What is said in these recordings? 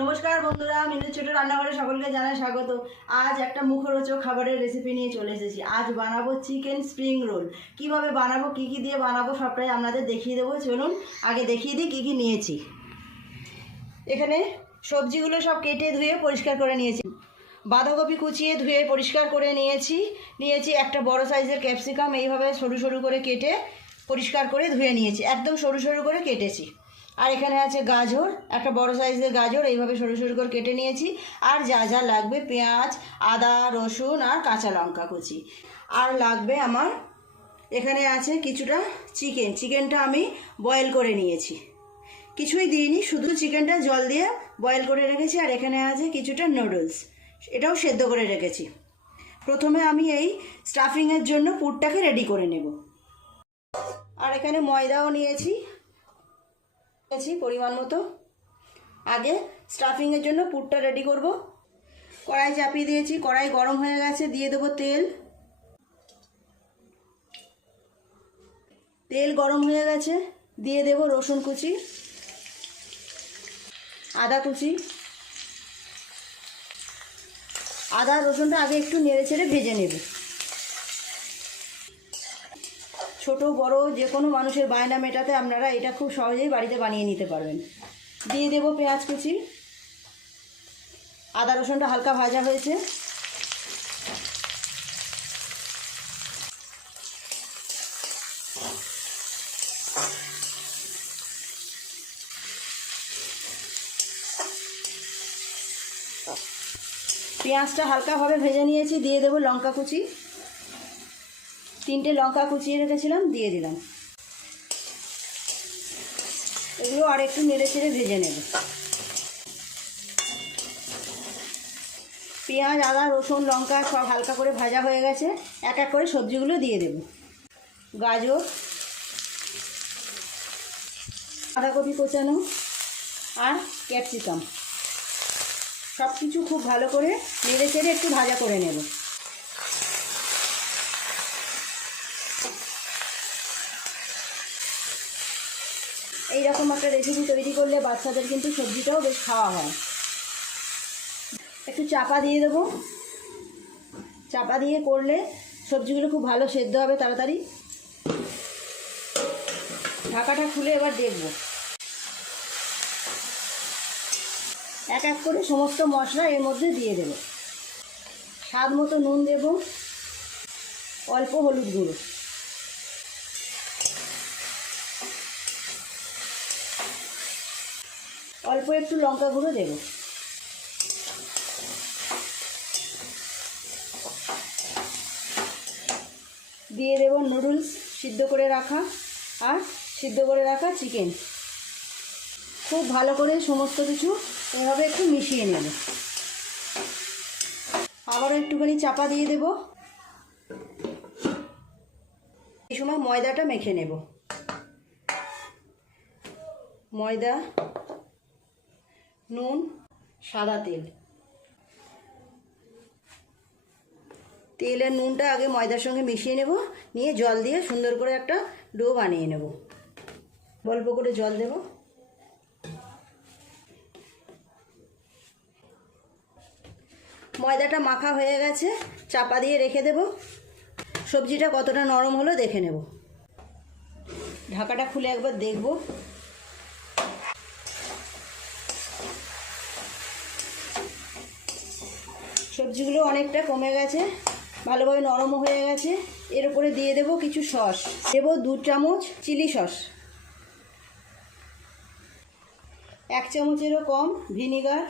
নমস্কার বন্ধুরা, মিনু ছোট রান্নাঘরে সকলকে জানাই স্বাগত। আজ একটা মুখরোচক খাবারের রেসিপি নিয়ে চলে এসেছি। আজ বানাবো চিকেন স্প্রিং রোল কীভাবে বানাবো, কি কি দিয়ে বানাবো সবটাই আপনাদের দেখিয়ে দেবো। চলুন আগে দেখিয়ে দিই কী কী নিয়েছি। এখানে সবজিগুলো সব কেটে ধুয়ে পরিষ্কার করে নিয়েছি। বাঁধাকপি কুচিয়ে ধুয়ে পরিষ্কার করে নিয়েছি। নিয়েছি একটা বড় সাইজের ক্যাপসিকাম এইভাবে সরু সরু করে কেটে পরিষ্কার করে ধুয়ে নিয়েছি। একদম সরু সরু করে কেটেছি। আর এখানে আছে গাজর, একটা বড় সাইজের গাজর, এইভাবে সরু সরু করে কেটে নিয়েছি। আর যা যা লাগবে, পেঁয়াজ, আদা, রসুন আর কাঁচা লঙ্কা কুচি। আর লাগবে আমার, এখানে আছে কিছুটা চিকেন। চিকেনটা আমি বয়েল করে নিয়েছি। কিছুই দিইনি, শুধু চিকেনটা জল দিয়ে বয়েল করে রেখেছি, আর এখানে আছে কিছুটা নুডলস। এটাও সেদ্ধ করে রেখেছি। প্রথমে আমি এই স্টাফিংয়ের জন্য পুরটাকে রেডি করে নেব। আর এখানে ময়দাও নিয়েছি। নিয়েছি পরিমাণ মতো। আগে স্টাফিংয়ের জন্য পুরটা রেডি করব। কড়াই চাপিয়ে দিয়েছি, কড়াই গরম হয়ে গেছে, দিয়ে দেবো তেল। তেল গরম হয়ে গেছে, দিয়ে দেব রসুন কুচি, আদা কুচি। আদা রসুনটা আগে একটু নেড়ে ছেড়ে ভেজে নেব। ছোট, বড় যে কোনো মানুষের বায়না মেটাতে আপনারা এটা খুব সহজেই বাড়িতে বানিয়ে নিতে পারবেন। দিয়ে দেব পেঁয়াজ কুচি। আদা রসুনটা হালকা ভাজা হয়েছে। পেঁয়াজটা হালকাভাবে ভেজে নিয়েছি, দিয়ে দেবো লঙ্কা কুচি। তিনটে লঙ্কা কুচিয়ে রেখেছিলাম, দিয়ে দিলাম। এগুলো আর একটু নেড়ে চেড়ে ভেজে নেব। পেঁয়াজ, আদা, রসুন, লঙ্কা সব হালকা করে ভাজা হয়ে গেছে। এক এক করে সবজিগুলো দিয়ে দেব। গাজর, বাঁধাকপি কোচানো আর ক্যাপসিকাম। সব কিছু খুব ভালো করে নেড়ে চেড়ে একটু ভাজা করে নেব। এইরকম একটা রেসিপি তৈরি করলে বাচ্চাদের কিন্তু সবজিটাও বেশ খাওয়া হয়। একটু চাপা দিয়ে দেবো। চাপা দিয়ে করলে সবজিগুলো খুব ভালো সেদ্ধ হবে তাড়াতাড়ি। ঢাকাটা খুলে এবার দেখব। এক এক করে সমস্ত মশলা এর মধ্যে দিয়ে দেব। স্বাদ মতো নুন দেব। অল্প হলুদ গুঁড়ো। অল্প একটু লঙ্কা গুঁড়ো দেব। দিয়ে দেব নুডলস সিদ্ধ করে রাখা, আর সিদ্ধ করে রাখা চিকেন। খুব ভালো করে সমস্ত কিছু এভাবে একটু মিশিয়ে নেব। আবারও একটুখানি চাপা দিয়ে দেব। এই সময় ময়দাটা মেখে নেব। ময়দা নুন, সাদা তেল। তেলের নুনটা আগে ময়দার সঙ্গে মিশিয়ে নেব, নিয়ে জল দিয়ে সুন্দর করে একটা ডো বানিয়ে নেব। অল্প করে জল দেবো। ময়দাটা মাখা হয়ে গেছে, চাপা দিয়ে রেখে দেব। সবজিটা কতটা নরম হলো দেখে নেব। ঢাকাটা খুলে একবার দেখব। সবজিগুলো অনেকটা কমে গেছে, ভালোভাবে নরমও হয়ে গেছে। এর উপরে দিয়ে দেব কিছু সস। দেব দু চামচ চিলি সস। এক চামচেরও কম ভিনিগার।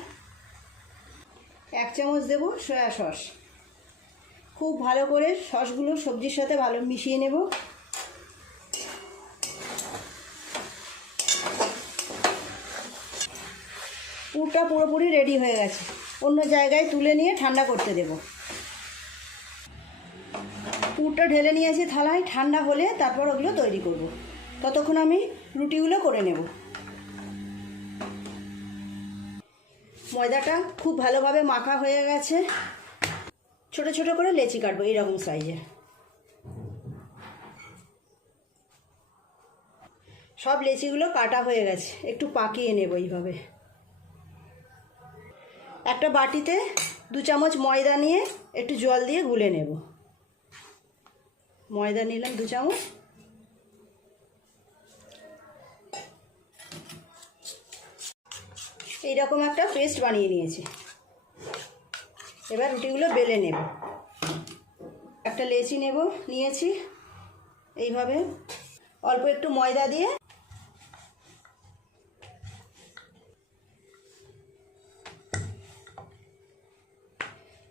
এক চামচ দেব সয়া সস। খুব ভালো করে সসগুলো সবজির সাথে ভালো মিশিয়ে নেব। পুরটা পুরোপুরি রেডি হয়ে গেছে। অন্য জায়গায় তুলে নিয়ে ঠান্ডা করতে দেব। পুরটা ঢেলে নিয়েছি থালায়, ঠান্ডা হলে তারপর ওগুলো তৈরি করব। ততক্ষণ আমি রুটিগুলো করে নেব। ময়দাটা খুব ভালোভাবে মাখা হয়ে গেছে। ছোট ছোট করে লেচি কাটবো এইরকম সাইজের। সব লেচিগুলো কাটা হয়ে গেছে। একটু পাকিয়ে নেব এইভাবে। একটা বাটিতে দু চামচ ময়দা নিয়ে একটু জল দিয়ে গুলে নেব। ময়দা নিলাম দু চামচ। এইরকম একটা পেস্ট বানিয়ে নিয়েছি। এবার রুটিগুলো বেলে নেব। একটা লেচি নেব, নিয়েছি। এইভাবে অল্প একটু ময়দা দিয়ে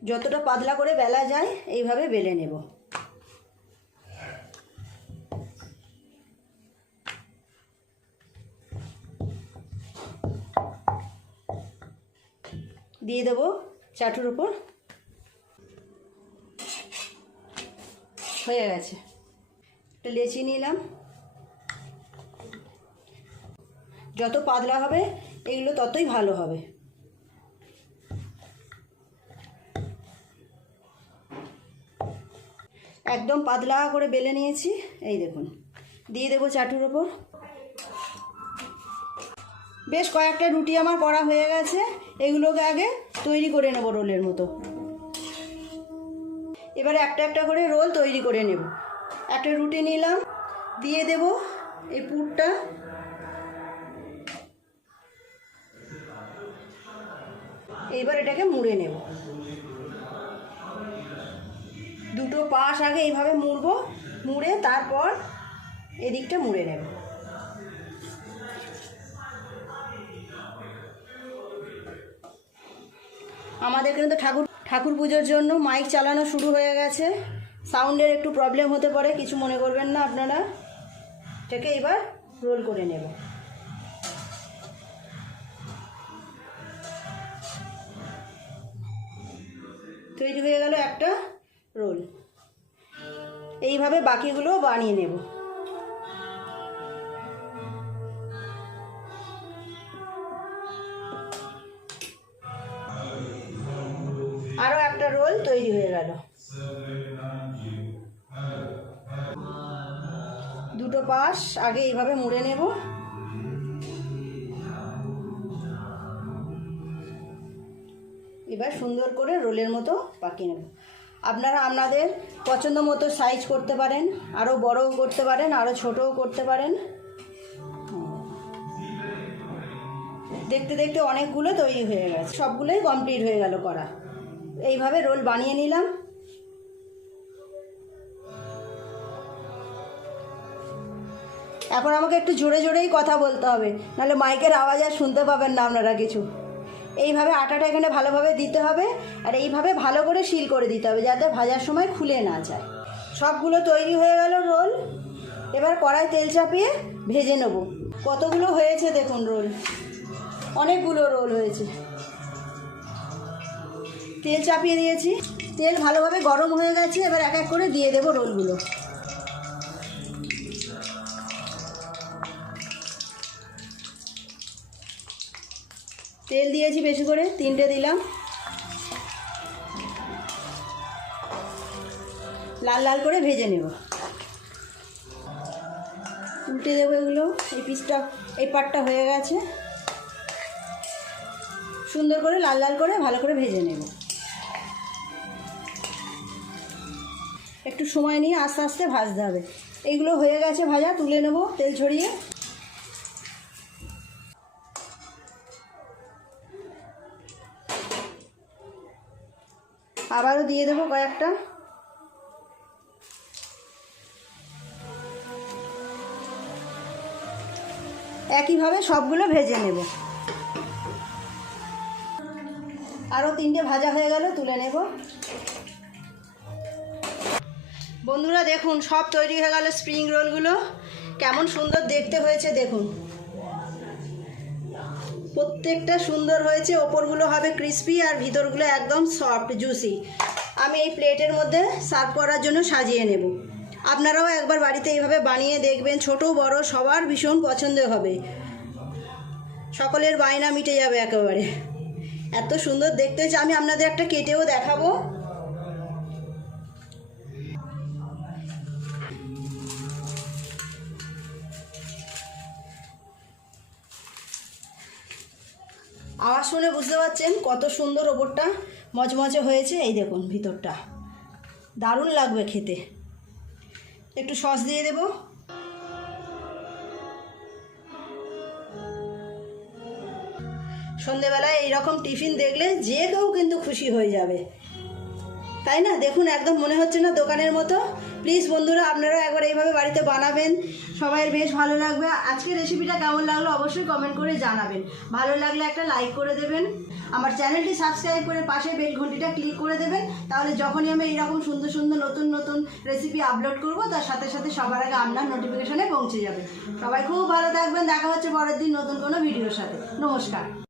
যতটা পাতলা করে বেলা যায়, এইভাবে বেলে নেব। দিয়ে দেবো চাটুর উপর। হয়ে গেছে। একটা লেচি নিলাম। যত পাতলা হবে, এগুলো ততই ভালো হবে। একদম পাতলা করে বেলে নিয়েছি। এই দেখুন, দিয়ে দেবো চাটুর ওপর। বেশ কয়েকটা রুটি আমার করা হয়ে গেছে, এগুলোকে আগে তৈরি করে নেব রোলের মতো। এবারে একটা একটা করে রোল তৈরি করে নেব। একটা রুটি নিলাম, দিয়ে দেব এই পুরটা। এইবার এটাকে মুড়ে নেব। দুটো পাশ আগে এইভাবে মুড়বো, মুড়ে তারপর এদিকটা মুড়ে নেব। আমাদের এখানে তো ঠাকুর ঠাকুর পুজোর জন্য মাইক চালানো শুরু হয়ে গেছে। সাউন্ডের একটু প্রবলেম হতে পারে, কিছু মনে করবেন না আপনারা। এটাকে এবার রোল করে নেব। তৈরি হয়ে গেল একটা রোল। এইভাবে বাকিগুলো বানিয়ে নেব। আরও একটা রোল তৈরি হয়ে গেল। দুটো পাশ আগে এইভাবে মুড়ে নেব। এবার সুন্দর করে রোলের মতো পাকিয়ে নেব। আপনারা আপনাদের পছন্দ মতো সাইজ করতে পারেন আরও বড়ও করতে পারেন আরও ছোটও করতে পারেন। দেখতে দেখতে অনেকগুলো তৈরি হয়ে গেছে। সবগুলোই কমপ্লিট হয়ে গেল করা। এইভাবে রোল বানিয়ে নিলাম। এখন আমাকে একটু জোরে জোরেই কথা বলতে হবে, নাহলে মাইকের আওয়াজ আর শুনতে পাবেন না আপনারা কিছু। এইভাবে আটাটা এখানে ভালোভাবে দিতে হবে আর এইভাবে ভালো করে শিল করে দিতে হবে যাতে ভাজার সময় খুলে না যায়। সবগুলো তৈরি হয়ে গেল রোল। এবার কড়াই তেল চাপিয়ে ভেজে নেব। কতগুলো হয়েছে দেখুন রোল। অনেকগুলো রোল হয়েছে। তেল চাপিয়ে দিয়েছি। তেল ভালোভাবে গরম হয়ে গেছে। এবার এক এক করে দিয়ে দেবো রোলগুলো। তেল দিয়েছি বেশি করে, তিনটে দিলাম। লাল লাল করে ভেজে নেব। উল্টে দেবো এগুলো, এই পিসটা এই পাটটা হয়ে গেছে। সুন্দর করে লাল লাল করে ভালো করে ভেজে নেব। একটু সময় নিয়ে আস্তে আস্তে ভাজতে হবে। এইগুলো হয়ে গেছে ভাজা, তুলে নেব তেল ছড়িয়ে। আবারও দিয়ে দেবো কয়েকটা। একইভাবে সবগুলো ভেজে নেব। আরও তিনটে ভাজা হয়ে গেল, তুলে নেব। বন্ধুরা দেখুন, সব তৈরি হয়ে গেল স্প্রিং রোলগুলো কেমন সুন্দর দেখতে হয়েছে, দেখুন। প্রত্যেকটা সুন্দর হয়েছে। ওপরগুলো হবে ক্রিস্পি আর ভিতরগুলো একদম সফট জুসি আমি এই প্লেটের মধ্যে সার্ভ করার জন্য সাজিয়ে নেব। আপনারাও একবার বাড়িতে এইভাবে বানিয়ে দেখবেন। ছোট, বড়, সবার ভীষণ পছন্দ হবে। সকলের বায়না মিটে যাবে একেবারে। এত সুন্দর দেখতে হয়েছে। আমি আপনাদের একটা কেটেও দেখাবো। আওয়াজ শুনে বুঝতে পারছেন কত সুন্দর ওপরটা মচমচে হয়েছে। এই দেখুন ভিতরটা। দারুণ লাগবে খেতে। একটু সস দিয়ে দেব। সন্ধেবেলায় এইরকম টিফিন দেখলে যে কেউ কিন্তু খুশি হয়ে যাবে। তাই না? দেখুন, একদম মনে হচ্ছে না দোকানের মতো। প্লিজ বন্ধুরা আপনারা একবার এইভাবে বাড়িতে বানাবেন। সবাই বেশ ভালো লাগবে। আজকের রেসিপিটা কেমন লাগল অবশ্যই কমেন্ট করে জানাবেন। ভালো লাগলে একটা লাইক করে দেবেন। আমার চ্যানেলটি সাবস্ক্রাইব করে পাশে বেল ঘন্টিটা ক্লিক করে দেবেন। তাহলে যখনই আমি এইরকম সুন্দর সুন্দর নতুন নতুন রেসিপি আপলোড করব, তার সাথে সাথে সবার আগে আপনার নোটিফিকেশনে পৌঁছে যাবে। সবাই খুব ভালো থাকবেন। দেখা হচ্ছে পরের দিন নতুন কোনো ভিডিওর সাথে। নমস্কার।